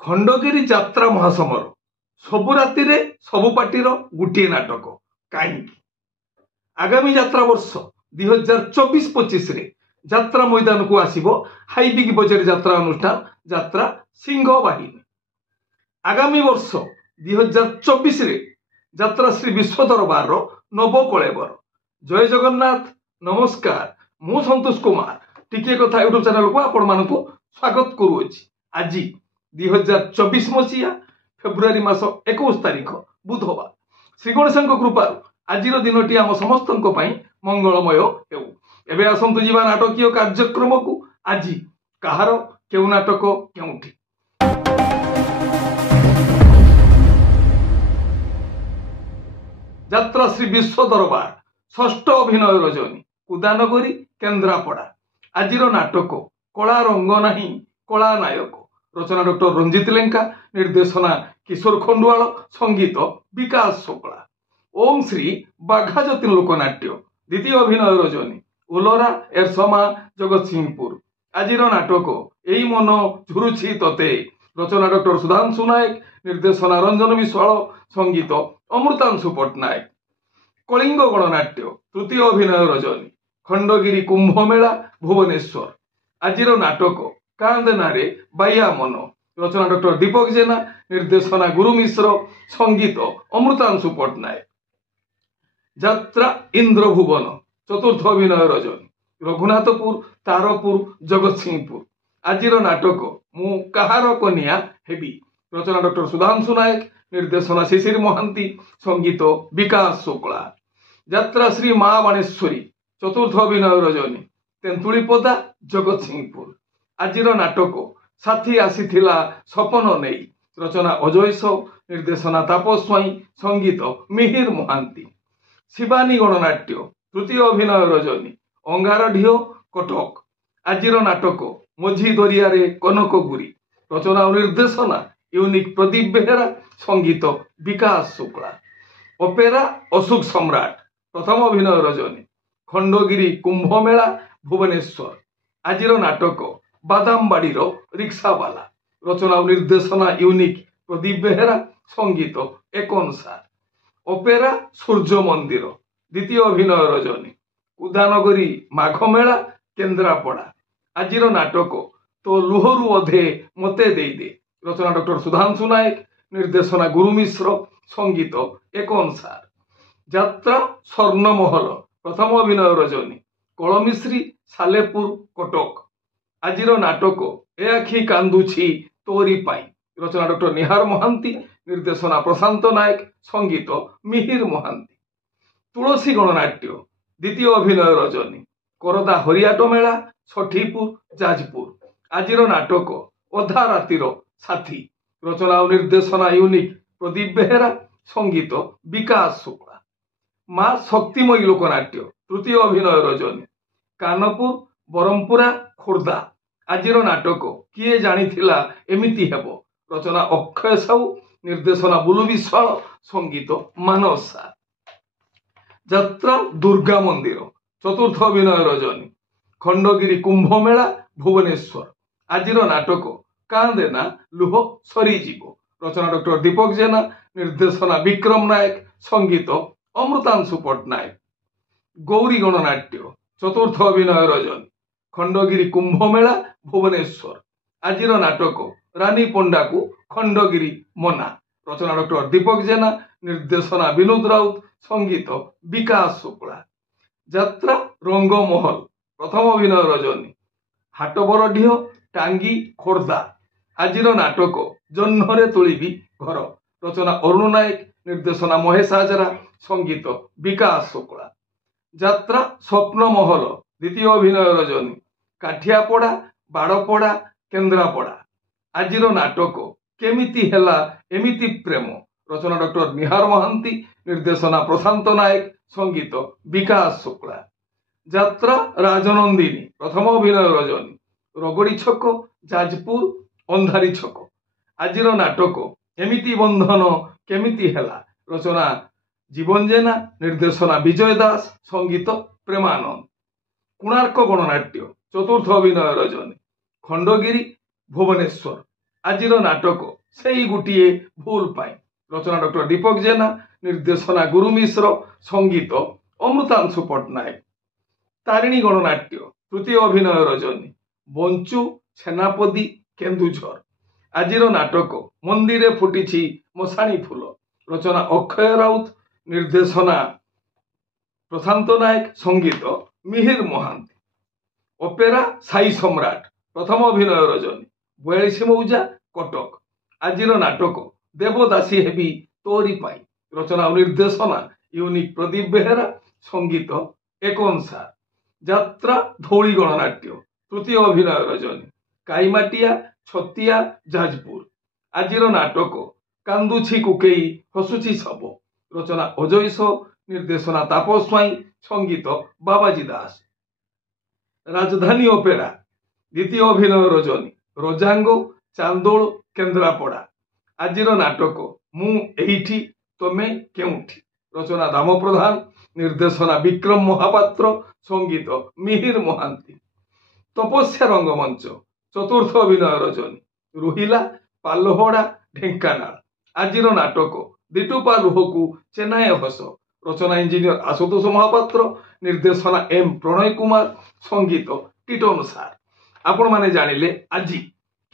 खंडगिरी यात्रा महासमर सबु राति सबु पार्टी गोटे नाटक कहीं आगामी यात्रा वर्ष 2024-25 यात्रा मैदान को आसिबो हाई बिग बजेट यात्रा अनुष्ठान यात्रा सिंह बाहिनी। आगामी वर्ष 2024 यात्रा श्री विश्व दरबार नव कलेबर। जय जगन्नाथ। नमस्कार, मु संतोष कुमार टिके कथा यूट्यूब चैनल को आपण मानकु स्वागत करूछि। आज 2024 मसीहा फेब्रुआरी मास 21 तारिख बुधवार। श्री गणेश कृपा आज दिनटी आम समस्त मंगलमय हेउ। एबे आसंतु जीवा नाटकीय कार्यक्रम को। आज कहार केउ नाटक केउठी। यात्रा श्री विश्व दरबार षष्ठ अभिनय रजनी उदानगरी केन्द्रापड़ा। आज नाटक कला रंग नाही कला नायक। रचना डॉक्टर रंजित लेंका, निर्देशना किशोर खंडुआल, संगीत विकास शुक्ला। ओम श्री बाघाजतीन लोकनाट्य द्वितीय अभिनय रजनी उलोरा एरसमा जगत सिंहपुर। आज नाटक एई मन झुरुछि तते। रचना डॉक्टर सुधांशु नायक, निर्देशना रंजन विश्वाल, संगीत अमृतांशु पट्टनायक। कलिंग गणनाट्य तृतीय अभिनय रजनी खंडगिरी कुंभ मेला भुवनेश्वर। आज नाटक कांदेनारे बाया मन। रचना डॉक्टर दीपक जेना, निर्देशना गुरु मिश्र, संगीत अमृतांशु पट्टनायक। यात्रा इंद्र भुवन चतुर्थ अभिनय रजनी रघुनाथपुर तारपुर जगत सिंहपुर। आज नाटक मु कहार कनिया हेबी। रचना डॉक्टर सुधांशु नायक, निर्देशना शिशिर महांती, संगीत विकास शुक्ला। यात्रा श्री माँ बाणेश्वरी चतुर्थ अभिनय रजनी तेंतुलीपदा जगत सिंहपुर। आज नाटक साथी आसीथिला सपन नहीं। रचना अजय सौ, निर्देशना तापस स्वाई, संगीत मिहिर महांती। शिवानी गणनाट्य तृतीय अभिनय रजनी अंगार ढिओ कटक। आज नाटक मझी दरियारे कनकगुरी। रचना और निर्देशना यूनिक प्रदीप बेहेरा, संगीत विकास शुक्ला। अपेरा अशोक सम्राट प्रथम अभिनय रजनी खंडगिरी कुंभ मेला भुवनेश्वर। आज नाटक बादामबाड़ी रिक्सावाला। रचना और निर्देशना यूनिक प्रदीप बेहेरा, संगीत एकन सार। अपेरा सूर्य मंदिर द्वितीय अभिनय रजनी उदानगरी माघ मेला केन्द्रापड़ा। आज नाटक तो लुहरु अधे मते दे दे। रचना डॉक्टर सुधांशु नायक, निर्देशना गुरु मिश्र, संगीत एकन सार। यात्रा स्वर्णमहल प्रथम अभिनय रजनी कलमिश्री सालेपुर कटक। आज नाटक ए आखि कांदुछि तोरी पाई। रचना डॉक्टर निहार महांती, निर्देशना प्रशांत नायक, संगीत मिहिर महांती। तुलसी गणनाट्य द्वितीय अभिनय रजनी करदा हरियाट मेला छठीपुर जाजपुर। आज नाटक अधा रातिर साथी। रचना और निर्देशना यूनिक प्रदीप बेहेरा, संगीत विकास शुक्ला। माँ शक्तिमयी लोकनाट्य तृतीय अभिनय रजनी कानपुर बरमपुरा खोर्धा। आज नाटक किए जानिथिला एमिति हेबो। रचना अक्षय साहू, निर्देशना बुलु विश्वाल, संगीत मानस सार। यात्रा दुर्गा मंदिर चतुर्थ अभिनय रजनी खंडगिरी कुंभ मेला भुवनेश्वर। आज नाटक कांदेना लुह सरीजीव। रचना डॉक्टर दीपक जेना, निर्देशना विक्रम नायक, संगीत अमृतांशु पट्टनायक। गौरी गणनाट्य चतुर्थ अभिनय रजनी खंडगिरी कुंभ मेला भुवनेश्वर। आज नाटक रानी पंडा को खंडगिरी मना। रचना डॉक्टर दीपक जेना, निर्देशना विनोद राउत, संगीत विकास शुक्ला। यात्रा रंगमहल प्रथम अभिनय रजनी हाटबर ढिओ टांगी खोर्धा। आज नाटक जह्नरे तोलिबी घर। रचना अरुण नायक, निर्देशना महेश हाजरा, संगीत विकास शुक्ला। यात्रा स्वप्नमहल द्वितीय अभिनय रजनी काठियापड़ा बाड़पड़ा केन्द्रापड़ा। आज नाटक केमिति हेला एमिति प्रेम। रचना डॉक्टर निहार महांती, निर्देशना प्रशांत नायक, संगीत विकास शुक्ला। यात्रा राजनंदिनी प्रथम अभिनय रजनी रगड़ी छक जाजपुर अंधारी छक। आज नाटक एमिति बंधन केमिति हेला। रचना जीवन जेना, निर्देशना विजय दास, संगीत प्रेमानंद। कोणार्क गणनाट्य चतुर्थ अभिनय रजनी खंडगिरी भुवनेश्वर। ଆଜିର ନାଟକ ସେଇ ଗୋଟିଏ ଭୁଲ ପାଇଁ। ରଚନା ଡକ୍ଟର ଦୀପକ ଜେନା, ନିର୍ଦ୍ଦେଶନା ଗୁରୁ ମିଶ୍ର, ସଙ୍ଗୀତ ଅମୃତାଂଶୁ ପଟ୍ଟନାୟକ। ତାରିଣୀ ଗଣନାଟ୍ୟ ତୃତୀୟ ଅଭିନୟ ରଜନୀ, ବଞ୍ଚୁ ସେନାପତି କେନ୍ଦୁଝର। ଆଜିର ନାଟକ ମନ୍ଦିରେ ଫୁଟିଛି ମଶାଣି ଫୁଲ। ରଚନା ଅକ୍ଷୟ ରାଉତ, ନିର୍ଦ୍ଦେଶନା ପ୍ରଶାନ୍ତ ନାୟକ, ସଙ୍ଗୀତ ମିହିର ମହାନ୍ତି। ଅପେରା ସାଇ ସମ୍ରାଟ ପ୍ରଥମ ଅଭିନୟ ରଜନୀ, 42 ମୌଜା କଟକ। ଆଜିର ନାଟକ ଦେବଦାସୀ ହେବି ତୋରି ପାଇଁ। ରଚନା ଓ ନିର୍ଦ୍ଦେଶନା ୟୁନିକ୍ ପ୍ରଦୀପ ବେହେରା, ସଙ୍ଗୀତ ଏକନସାର। ଯାତ୍ରା ଧଉଳି ଗଣନାଟ୍ୟ ତୃତୀୟ ଅଭିନୟ ରଜନୀ, କାଇମାଟିଆ ଛତିଆ ଯାଜପୁର। ଆଜିର ନାଟକ କାନ୍ଦୁଛି କୁକେଇ ହସୁଛି ଶବ। ରଚନା ଅଜୟ ସୋ, ନିର୍ଦ୍ଦେଶନା ତାପସ ସ୍ୱାଇଁ, ସଙ୍ଗୀତ ବାବାଜୀ ଦାସ। ରାଜଧାନୀ ଅପେରା ଦ୍ୱିତୀୟ ଅଭିନୟ ରଜନୀ, ରୋଜାଙ୍ଗ ଚାନ୍ଦୋଳ କେନ୍ଦ୍ରାପଡ଼ା। ଆଜିର ନାଟକ ମୁଁ ଏଇଠି ତମେ କେଉଁଠି। ରଚନା ଦାମ ପ୍ରଧାନ, ନିର୍ଦ୍ଦେଶନା ବିକ୍ରମ ମହାପାତ୍ର, ସଙ୍ଗୀତ ମିହିର ମହାନ୍ତି। ତପସ୍ୟା ରଙ୍ଗମଞ୍ଚ ଚତୁର୍ଥ ଅଭିନୟ ରଜନୀ, ରୋହିଲା ପାଲହଡ଼ା ଢେଙ୍କାନାଳ। ଆଜିର ନାଟକ ଦିଟୁପା ଲୁହକୁ ଚେନାଏ ହସ। ରଚନା ଇଞ୍ଜିନିୟର ଆଶୁତୋଷ ମହାପାତ୍ର, ନିର୍ଦ୍ଦେଶନା ଏମ୍ ପ୍ରଣୟ କୁମାର, ସଙ୍ଗୀତ ଟିଟନ ସାର। ଆପଣମାନେ ଜାଣିଲେ ଆଜି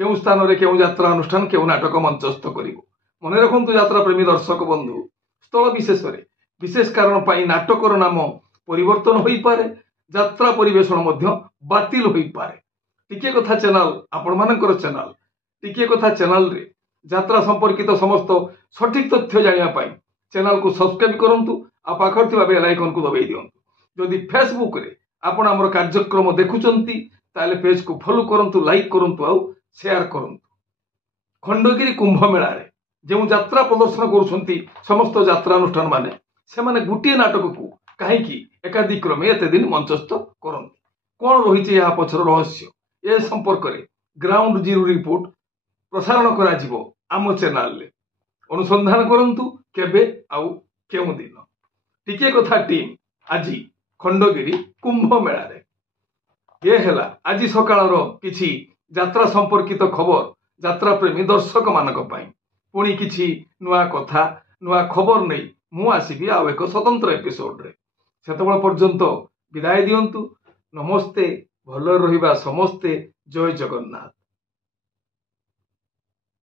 କେଉଁ ସ୍ଥାନରେ କେଉଁ ଯାତ୍ରା ଅନୁଷ୍ଠାନ କେଉଁ ନାଟକ ମଞ୍ଚସ୍ଥ କରିବ। ମନେ ରଖନ୍ତୁ ଯାତ୍ରା ପ୍ରେମୀ ଦର୍ଶକ ବନ୍ଧୁ, ସ୍ଥଳ ବିଶେଷରେ ବିଶେଷ କାରଣ ପାଇଁ ନାଟକର ନାମ ପରିବର୍ତ୍ତନ ହୋଇପାରେ, ଯାତ୍ରା ପରିବେଷଣ ମଧ୍ୟ ବାତିଲ ହୋଇପାରେ। ଟିକିଏ କଥା ଚ୍ୟାନେଲ ଆପଣମାନଙ୍କର ଚ୍ୟାନେଲ। ଟିକିଏ କଥା ଚ୍ୟାନେଲରେ ଯାତ୍ରା ସମ୍ପର୍କିତ ସମସ୍ତ ସଠିକ ତଥ୍ୟ ଜାଣିବା ପାଇଁ ଚ୍ୟାନେଲକୁ ସବସ୍କ୍ରାଇବ କରନ୍ତୁ ଆଉ ପାଖରେ ଥିବା ବେଲ୍ ଆଇକନକୁ ଦବାଇ ଦିଅନ୍ତୁ। ଯଦି ଫେସବୁକରେ ଆପଣ ଆମର କାର୍ଯ୍ୟକ୍ରମ ଦେଖୁଛନ୍ତି ତାହେଲେ ପେଜକୁ ଫଲୋ କରନ୍ତୁ, ଲାଇକ୍ କରନ୍ତୁ ଆଉ ସେୟାର କରନ୍ତୁ। ଖଣ୍ଡଗିରି କୁମ୍ଭ ମେଳାରେ ଯେଉଁ ଯାତ୍ରା ପ୍ରଦର୍ଶନ କରୁଛନ୍ତି ସମସ୍ତ ଯାତ୍ରାନୁଷ୍ଠାନ ମାନେ, ସେମାନେ ଗୋଟିଏ ନାଟକକୁ କାହିଁକି ଏକାଧିକ୍ରମେ ଏତେ ଦିନ ମଞ୍ଚସ୍ଥ କରନ୍ତି? କଣ ରହିଛି ଏହା ପଛର ରହସ୍ୟ? ଏ ସମ୍ପର୍କରେ ଗ୍ରାଉଣ୍ଡ ଜିରୋ ରିପୋର୍ଟ ପ୍ରସାରଣ କରାଯିବ ଆମ ଚ୍ୟାନେଲରେ। ଅନୁସନ୍ଧାନ କରନ୍ତୁ କେବେ ଆଉ କେଉଁ ଦିନ। ଟିକିଏ କଥା ଟିମ୍ ଆଜି ଖଣ୍ଡଗିରି କୁମ୍ଭ ମେଳାରେ। ଏ ହେଲା ଆଜି ସକାଳର କିଛି ଯାତ୍ରା ସମ୍ପର୍କିତ ଖବର ଯାତ୍ରା ପ୍ରେମୀ ଦର୍ଶକ ମାନଙ୍କ ପାଇଁ। ପୁଣି କିଛି ନୂଆ କଥା ନୂଆ ଖବର ନେଇ ମୁଁ ଆସିବି ଆଉ ଏକ ସ୍ୱତନ୍ତ୍ର ଏପିସୋଡରେ। ସେତେବେଳେ ପର୍ଯ୍ୟନ୍ତ ବିଦାୟ ଦିଅନ୍ତୁ। ନମସ୍ତେ, ଭଲରେ ରହିବା ସମସ୍ତେ। ଜୟ ଜଗନ୍ନାଥ।